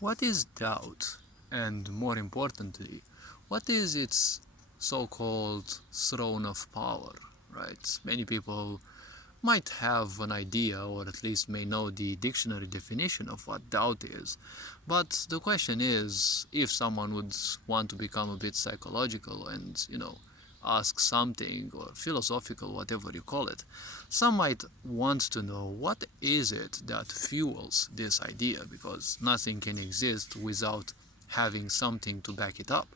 What is doubt? And more importantly, what is its so-called throne of power, right? Many people might have an idea or at least may know the dictionary definition of what doubt is. But the question is, if someone would want to become a bit psychological and, ask something or philosophical, whatever you call it, some might want to know what is it that fuels this idea, because nothing can exist without having something to back it up.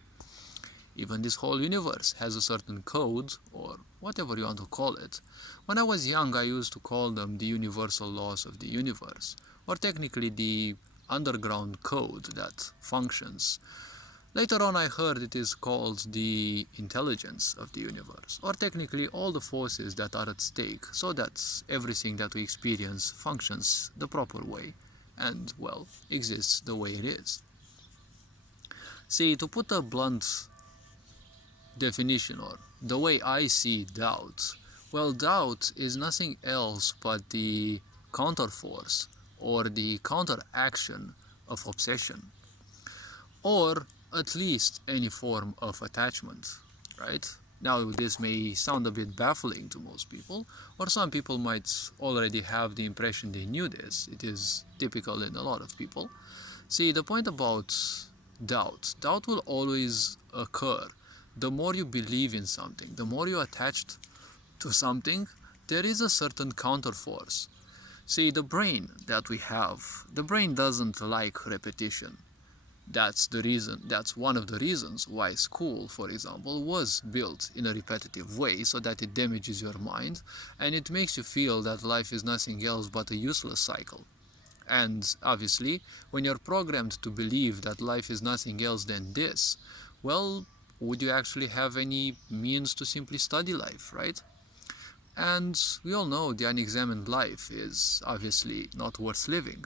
Even this whole universe has a certain code, or whatever you want to call it. When I was young, I used to call them the universal laws of the universe, or technically the underground code that functions. Later on, I heard it is called the intelligence of the universe, or technically all the forces that are at stake, so that everything that we experience functions the proper way and, well, exists the way it is. See, to put a blunt definition, or the way I see doubt, well, doubt is nothing else but the counterforce or the counteraction of obsession, or at least any form of attachment, right? Now, this may sound a bit baffling to most people, or some people might already have the impression they knew this. It is typical in a lot of people. See, the point about doubt will always occur. The more you believe in something, the more you're attached to something, there is a certain counterforce. See, the brain that we have, the brain doesn't like repetition. That's one of the reasons why school, for example, was built in a repetitive way, so that it damages your mind and it makes you feel that life is nothing else but a useless cycle. And obviously, when you're programmed to believe that life is nothing else than this, well, would you actually have any means to simply study life, right? And we all know the unexamined life is obviously not worth living.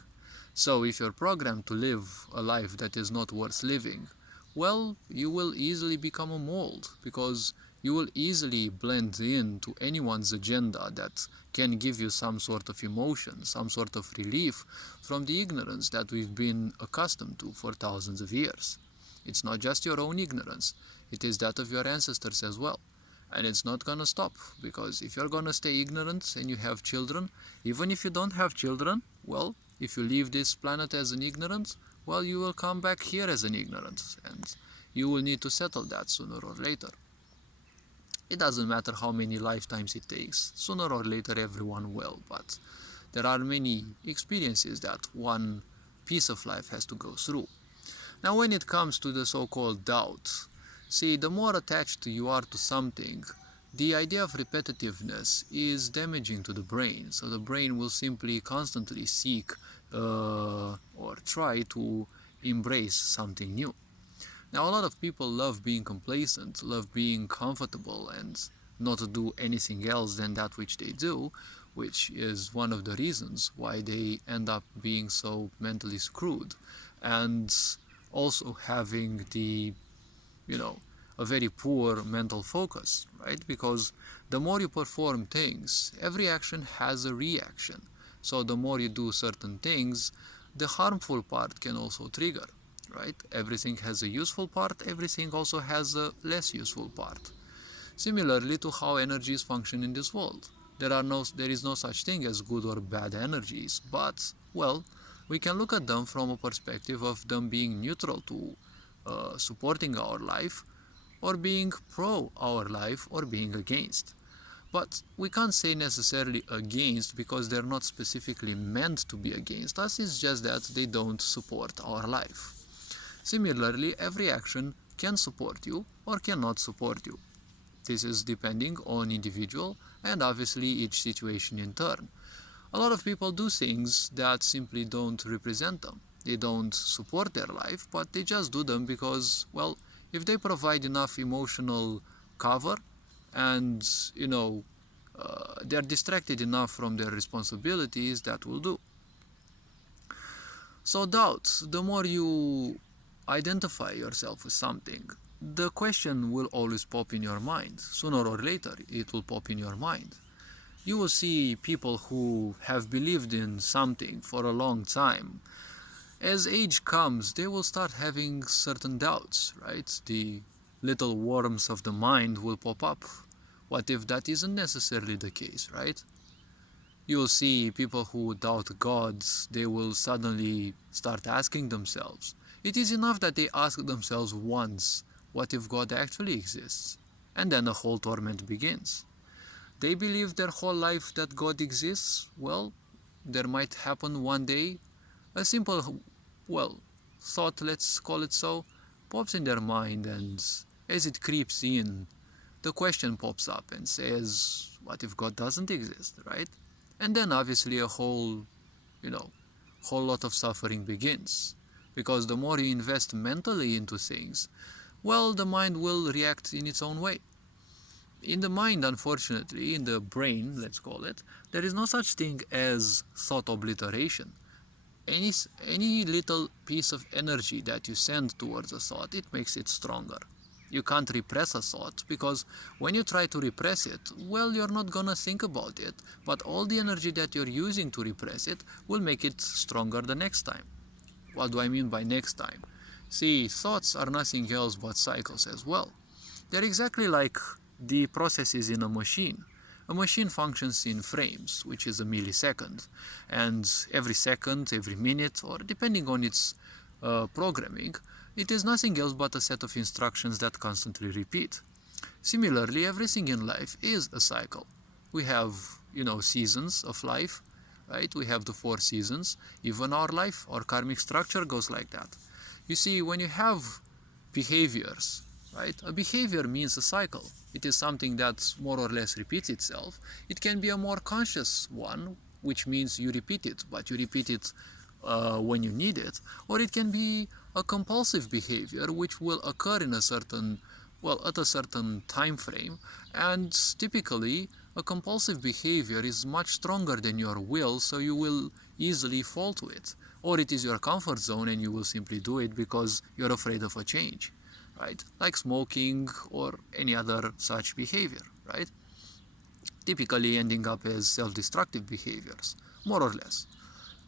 So if you're programmed to live a life that is not worth living, well, you will easily become a mold, because you will easily blend in to anyone's agenda that can give you some sort of emotion, some sort of relief from the ignorance that we've been accustomed to for thousands of years. It's not just your own ignorance, it is that of your ancestors as well. And it's not gonna stop, because if you're gonna stay ignorant and you have children, even if you don't have children, well, if you leave this planet as an ignorant, well, you will come back here as an ignorant, and you will need to settle that sooner or later. It doesn't matter how many lifetimes it takes, sooner or later everyone will, but there are many experiences that one piece of life has to go through. Now, when it comes to the so-called doubt, see, the more attached you are to something, the idea of repetitiveness is damaging to the brain. So the brain will simply constantly seek or try to embrace something new. Now, a lot of people love being complacent, love being comfortable, and not to do anything else than that which they do, which is one of the reasons why they end up being so mentally screwed, and also having the, a very poor mental focus, right? Because the more you perform things, every action has a reaction. So the more you do certain things, the harmful part can also trigger, right? Everything has a useful part, everything also has a less useful part. Similarly to how energies function in this world. There is no such thing as good or bad energies, but, well, we can look at them from a perspective of them being neutral to supporting our life, or being pro our life, or being against. But we can't say necessarily against, because they're not specifically meant to be against us, it's just that they don't support our life. Similarly, every action can support you or cannot support you. This is depending on individual and obviously each situation in turn. A lot of people do things that simply don't represent them. They don't support their life, but they just do them because, well, if they provide enough emotional cover and, they're distracted enough from their responsibilities, that will do. So doubt, the more you identify yourself with something, the question will always pop in your mind. Sooner or later, it will pop in your mind. You will see people who have believed in something for a long time, As age comes, they will start having certain doubts, right? The little worms of the mind will pop up. What if that isn't necessarily the case, right? You'll see people who doubt gods, they will suddenly start asking themselves. It is enough that they ask themselves once, what if God actually exists? And then the whole torment begins. They believe their whole life that God exists. Well, there might happen one day a simple, well, thought, let's call it so, pops in their mind, and as it creeps in, the question pops up and says, what if God doesn't exist, right? And then obviously a whole lot of suffering begins. Because the more you invest mentally into things, well, the mind will react in its own way. In the mind, unfortunately, in the brain, let's call it, there is no such thing as thought obliteration. Any little piece of energy that you send towards a thought, it makes it stronger. You can't repress a thought, because when you try to repress it, well, you're not gonna think about it, but all the energy that you're using to repress it will make it stronger the next time. What do I mean by next time? See, thoughts are nothing else but cycles as well. They're exactly like the processes in a machine. A machine functions in frames, which is a millisecond, and every second, every minute, or depending on its programming, it is nothing else but a set of instructions that constantly repeat. Similarly, everything in life is a cycle. We have, seasons of life, right? We have the 4 seasons. Even our life, our karmic structure goes like that. You see, when you have behaviors, right? A behavior means a cycle. It is something that more or less repeats itself. It can be a more conscious one, which means you repeat it, but you repeat it when you need it. Or it can be a compulsive behavior, which will occur in at a certain time frame. And typically, a compulsive behavior is much stronger than your will, so you will easily fall to it. Or it is your comfort zone and you will simply do it because you're afraid of a change. Right? Like smoking or any other such behavior, right? Typically ending up as self-destructive behaviors, more or less.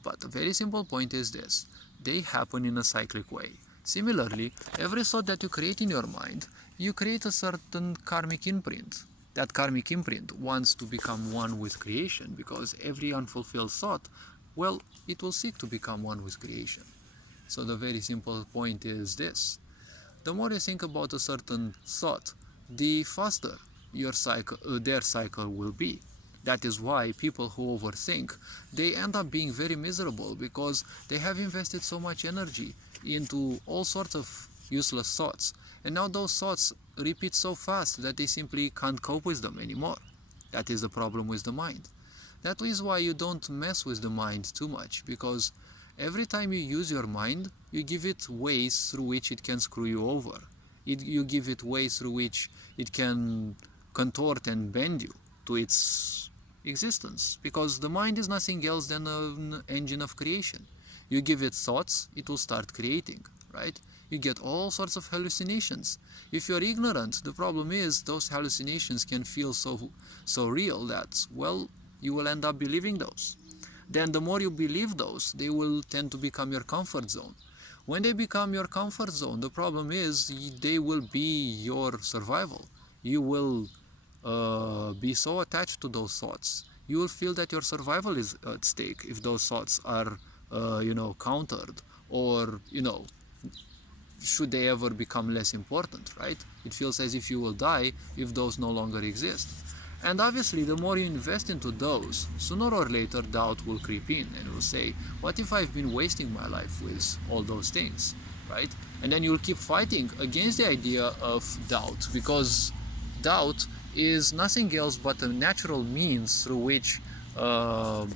But the very simple point is this: they happen in a cyclic way. Similarly, every thought that you create in your mind, you create a certain karmic imprint. That karmic imprint wants to become one with creation, because every unfulfilled thought, well, it will seek to become one with creation. So the very simple point is this: the more you think about a certain thought, the faster their cycle will be. That is why people who overthink, they end up being very miserable, because they have invested so much energy into all sorts of useless thoughts. And now those thoughts repeat so fast that they simply can't cope with them anymore. That is the problem with the mind. That is why you don't mess with the mind too much, because every time you use your mind, you give it ways through which it can screw you over. You give it ways through which it can contort and bend you to its existence, because the mind is nothing else than an engine of creation. You give it thoughts, it will start creating, right? You get all sorts of hallucinations. If you're ignorant, the problem is those hallucinations can feel so real that, well, you will end up believing those. Then the more you believe those, they will tend to become your comfort zone. When they become your comfort zone, the problem is they will be your survival. You will be so attached to those thoughts. You will feel that your survival is at stake if those thoughts are, countered, or, should they ever become less important, right? It feels as if you will die if those no longer exist. And obviously, the more you invest into those, sooner or later doubt will creep in and will say, what if I've been wasting my life with all those things, right? And then you'll keep fighting against the idea of doubt, because doubt is nothing else but a natural means through which the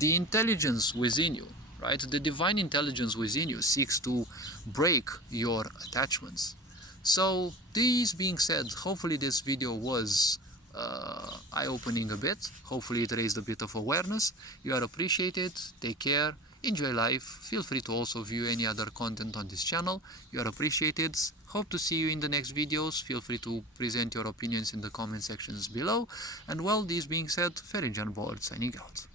intelligence within you, right, the divine intelligence within you seeks to break your attachments. So this being said, hopefully this video was eye-opening a bit. Hopefully it raised a bit of awareness. You are appreciated. Take care. Enjoy life. Feel free to also view any other content on this channel. You are appreciated. Hope to see you in the next videos. Feel free to present your opinions in the comment sections below. And well, this being said, Ferenjan Board signing out.